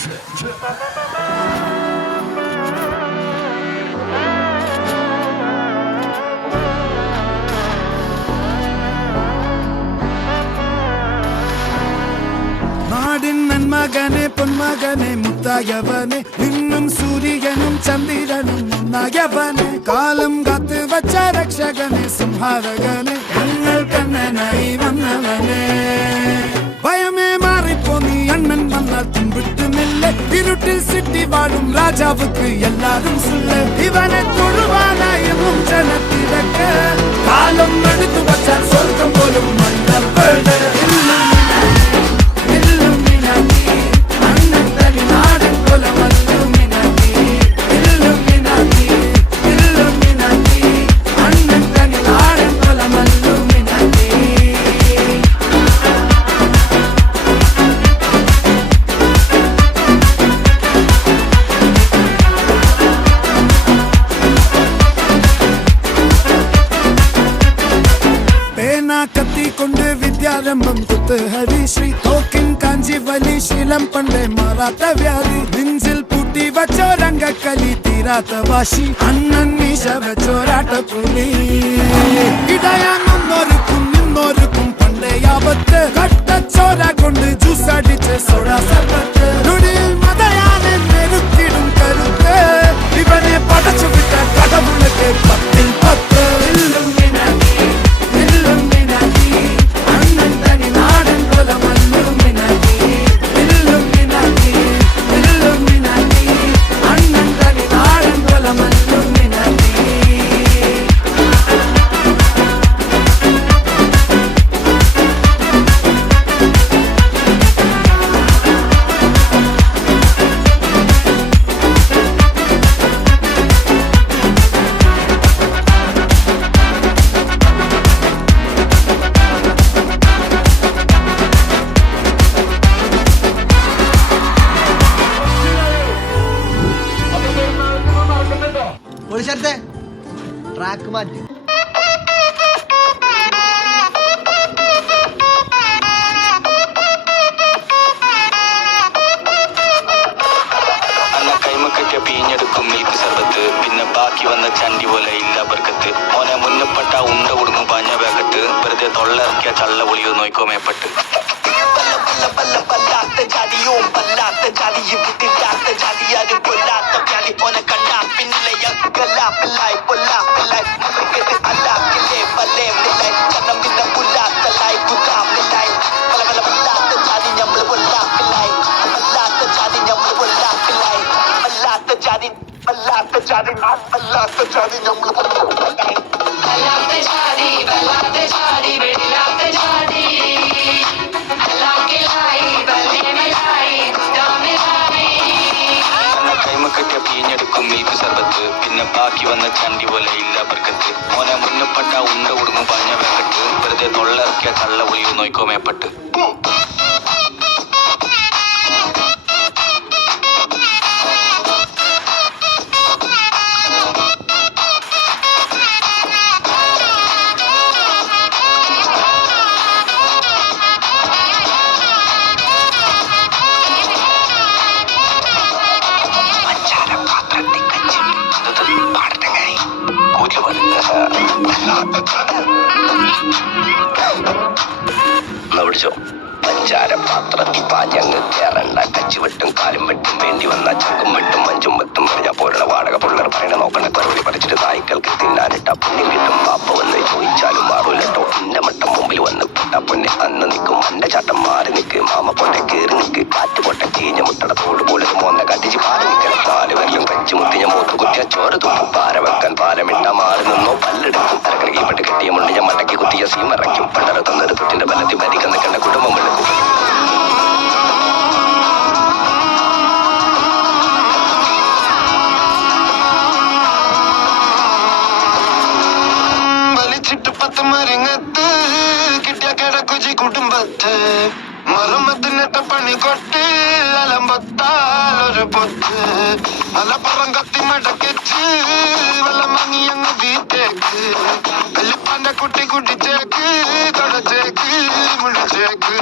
നാടിൻ നന്മകനെ പൊന്മകനെ മുത്തായവനെ നിന്നും സൂര്യനും ചന്ദ്രനും ഒന്നായവനെ കാലം കാത്ത് വച്ച രക്ഷകനെ സംഹാരകനെ ഞങ്ങൾ കണ്ണനായി വന്നവനെ ഭയമേ മാറിപ്പോ നീ അണ്ണൻ വന്നാൽ തുമ്പിട്ടുമില്ല ഇരുട്ടിൽ സിറ്റി വാഴും രാജാവുക്ക് എല്ലാരും സുല്ല ഇവനെ തൊഴുവാനായെന്നും ജനത്തിരക്ക് കാലം എടുത്തു വച്ചാൽ സ്വർഗം പോലും മണ്ണൽ വീട് കത്തിക്കൊണ്ട് വിദ്യാരംഭം കുത്ത് ഹരിശ്രീ തോക്കിൻ കാഞ്ചി വലി ശീലം പണ്ടേ മാറാത്ത വ്യാധി നെഞ്ചിൽ പൂട്ടി വച്ചോരംഗക്കലി തീരാത്ത വാശി അണ്ണൻ മീശ വെച്ചോരാട്ട പുലി ഇടയാങ്ങൊന്നൊരുക്കും നിന്നൊരുക്കും പണ്ടേ ആപത്ത് കട്ടച്ചോര കൊണ്ട് ജ്യൂസ് അടിച്ച് സോഡ സർബത്ത് നൊടിയിൽ മതയാനെ നെരുക്കിടും കരുത്ത് ഇവനെ പടച്ചു വിട്ട കടവുളക്ക് 10-10 ട്രാക്ക് മാറ്റി പീഞ്ഞെടുക്കും മിൽക്ക് സർബത്ത് പിന്നെ ബാക്കി വന്ന ചണ്ടി പോലെ ഇല്ല ബർക്കത്ത് മോനെ മുന്നപ്പെട്ട ഉണ്ട കൊടുക്കും പാഞ്ഞ പാക്കറ്റ് വെറുതെ തൊള്ളയിറക്കിയ ചള്ള പൊളിയോ നോക്കോ മേപ്പെട്ട് ജാതിയും പല്ലാത്ത ജാതിയും വിട്ടില്ലാത്ത ജാതിയാരും കൊല്ലാത്ത വ്യാധി മോനെ കണ്ടാ പിന്നിലെ ഗലാപ്പില്ലായി പൊല്ലാപ്പില്ലായി മകൾക്ക് അല്ലാക്കില്ലേ പല്ലേ നിലായി ചന്നം പിന്നെ പുല്ലാത്തല്ലായി കുതാമില്ലായി പല പല പല്ലാത്ത ജാതി ഞമ്മള് പൊല്ലാപ്പില്ലായി അല്ലാത്ത ജാതി ഞമ്മള് പൊല്ലാപ്പില്ലായി അല്ലാത്ത ജാതി അല്ലാത്ത ജാതി അല്ലാത്ത ജാതി ഞമ്മള് പൊല്ലാപ്പില്ലായി അല്ലാത്ത ജാതി വല്ലാത്ത ജാതി വെടില്ലാത്ത ജാതി കൈമക്കട്ടിയ പീഞ്ഞെടുക്കും മിൽക്ക് സർബത്ത് പിന്നെ ബാക്കി വന്ന ചണ്ടി പോലെ ഇല്ല ബർക്കത്ത് മോനെ മുന്നപ്പെട്ട ഉണ്ട കൊടുക്കും പാഞ്ഞ പാക്കറ്റ് വെറുതെ തൊള്ളയിറക്കിയ ചള്ള പൊളിയോ നോക്കോ മേപ്പെട്ട് പിടിച്ചോ പഞ്ചാരപാത്രത്തിൽ പാഞ്ഞങ്ങ് കയറണ്ട കച്ചുവെട്ടും കാലും വെട്ടും വേണ്ടി വന്ന ചങ്കും വെട്ടും മഞ്ചും വെത്തും പറഞ്ഞ പോലുള്ള വാടക പിള്ളേർ പറയണ നോക്കണ കറുപടി പറിച്ചിട്ട് നായ്ക്കൾക്ക് തിന്നാനിട്ട പുണ്യം കിട്ടും പാപ്പ വന്ന് ചോദിച്ചാലും മാറൂലട്ടോ എന്റെ മട്ടം മുമ്പിൽ വന്ന് പൊട്ട പൊന്നെ അന്ന് നിൽക്കും മണ്ട ചാട്ടം മാറി നിൽക്ക് മാമ പൊട്ട കയറി നിൽക്ക് കാറ്റ് പൊട്ട ചീഞ്ഞ മുട്ടട തോട് പോലെ മോന്ന കട്ടിച്ച് പാറി നിൽക്കണം കാല് വരലും കച്ചു മുത്തിഞ്ഞ മൂത്ത് കുത്തിയ ചോര തുപ്പും പാര വെക്കാൻ പാലമിട്ട മാറി നിന്നോ പല്ലെടുക്കും അരക്കണക്കി പെട്ട് കെട്ടിയ മുണ്ടിഞ്ഞ മടക്കി കുത്തിയ സീമറയ്ക്കും പണ്ടറ തന്നൊരു തൊട്ടിന്റെ ബലത്തിൽ ഭരിക്കാൻ നിൽക്കേണ്ട കുടുംബം എടുക്കും മരങ്ങത്ത് കിട്ടിയ കിടക്കുചി കുടുംബത്ത് മറുമത്തിനിട്ട പണി കൊട്ട് അലമ്പത്താലൊരു പൊത്ത് അലപ്പുറം കത്തി മടക്കിച്ച് വെള്ളം വാങ്ങി അങ്ങ് വീട്ടേക്ക് കല്ലിപ്പാന്റെ കുട്ടി കുട്ടിച്ചേക്ക് തുടച്ചേക്ക് മുടിച്ചേക്ക്